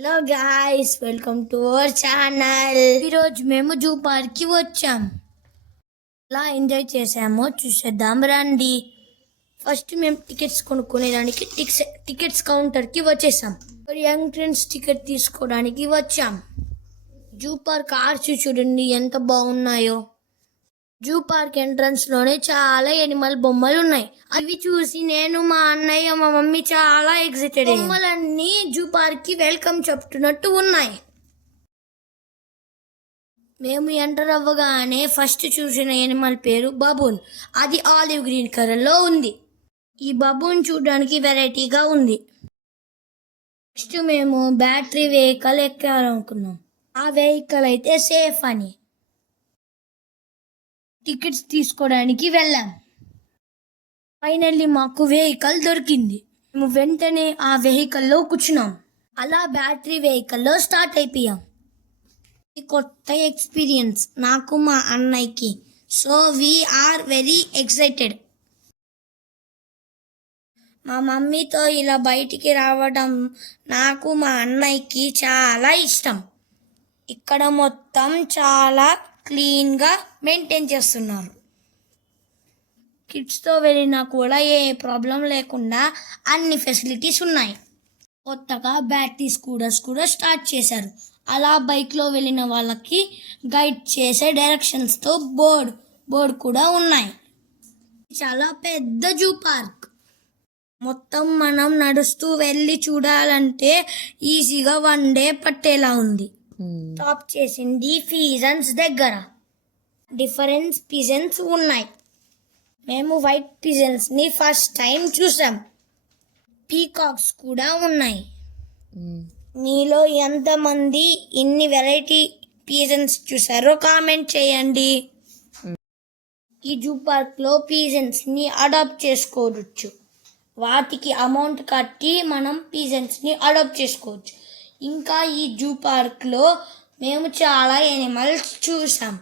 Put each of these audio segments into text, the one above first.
Hello guys, welcome to our channel. ఈరోజు మేము zoo పార్క్కి వచ్చాం. ఎలా ఎంజాయ్ చేసామో చూసేద్దాం రండి. ఫస్ట్ మేము టికెట్స్ కొనుక్కునేదానికి టికెట్స్ కౌంటర్కి వచ్చేసాం. ఎంట్రన్స్ టికెట్ తీసుకోవడానికి వచ్చాం. జూ పార్క్ ఆర్చ్ చూడండి ఎంత బాగున్నాయో. జూ పార్క్ ఎంట్రన్స్ లోనే చాలా ఎనిమల్ బొమ్మలు ఉన్నాయి. అవి చూసి నేను, మా అన్నయ్య, మా మమ్మీ చాలా ఎక్సైటెడ్. బొమ్మలన్నీ జూ పార్క్ కి వెల్కమ్ చెప్తున్నట్టు ఉన్నాయి. మేము ఎంటర్ అవ్వగానే ఫస్ట్ చూసిన ఎనిమల్ పేరు బబూన్. అది ఆలివ్ గ్రీన్ కలర్ లో ఉంది. ఈ బబూన్ చూడడానికి వెరైటీగా ఉంది. నెక్స్ట్ మేము బ్యాటరీ వెహికల్ ఎక్కాలనుకున్నాం. ఆ వెహికల్ అయితే సేఫ్ అని టికెట్స్ తీసుకోవడానికి వెళ్ళాం. ఫైనల్లీ మాకు వెహికల్ దొరికింది. మేము వెంటనే ఆ వెహికల్లో కూర్చున్నాం. అలా బ్యాటరీ వెహికల్లో స్టార్ట్ అయిపోయాం. ఇది కొత్త ఎక్స్పీరియన్స్ నాకు, మా అన్నయ్యకి. So we are very excited. మా మమ్మీతో ఇలా బయటికి రావడం నాకు, మా అన్నయ్యకి చాలా ఇష్టం. ఇక్కడ మొత్తం చాలా క్లీన్గా మెయింటైన్ చేస్తున్నారు. కిడ్స్తో వెళ్ళినా కూడా ఏ ప్రాబ్లం లేకుండా అన్ని ఫెసిలిటీస్ ఉన్నాయి. కొత్తగా బ్యాటరీ స్కూటర్స్ కూడా స్టార్ట్ చేశారు. అలా బైక్లో వెళ్ళిన వాళ్ళకి గైడ్ చేసే డైరెక్షన్స్తో బోర్డు కూడా ఉన్నాయి. చాలా పెద్ద జూ పార్క్. మొత్తం మనం నడుస్తూ వెళ్ళి చూడాలంటే ఈజీగా 1 డే పట్టేలా ఉంది. స్టాప్ చేసింది పీజన్స్ దగ్గర. డిఫరెంట్ పీజన్స్ ఉన్నాయి. మేము వైట్ పిజన్స్ ని ఫస్ట్ టైం చూసాం. పీకాక్స్ కూడా ఉన్నాయి. మీలో ఎంతమంది ఇన్ని వెరైటీ పీజన్స్ చూసారో కామెంట్ చేయండి. ఈ జూ పార్క్ లో పీజన్స్ ని అడాప్ట్ చేసుకోవచ్చు. వాటికి అమౌంట్ కట్టి మనం పీజన్స్ ని అడాప్ట్ చేసుకోవచ్చు. ఇంకా ఈ జూ పార్క్ లో మేము చాలా ఎనిమల్స్ చూసాం.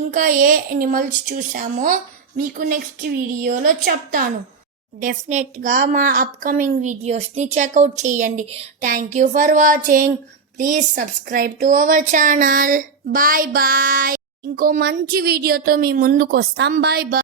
ఇంకా ఏ ఎనిమల్స్ చూసామో మీకు నెక్స్ట్ వీడియోలో చెప్తాను. డెఫినెట్గా మా అప్కమింగ్ వీడియోస్ని చెక్అవుట్ చేయండి. Thank you for watching. Please subscribe to our channel. Bye bye. ఇంకో మంచి వీడియోతో మీ ముందుకు వస్తాం. Bye bye.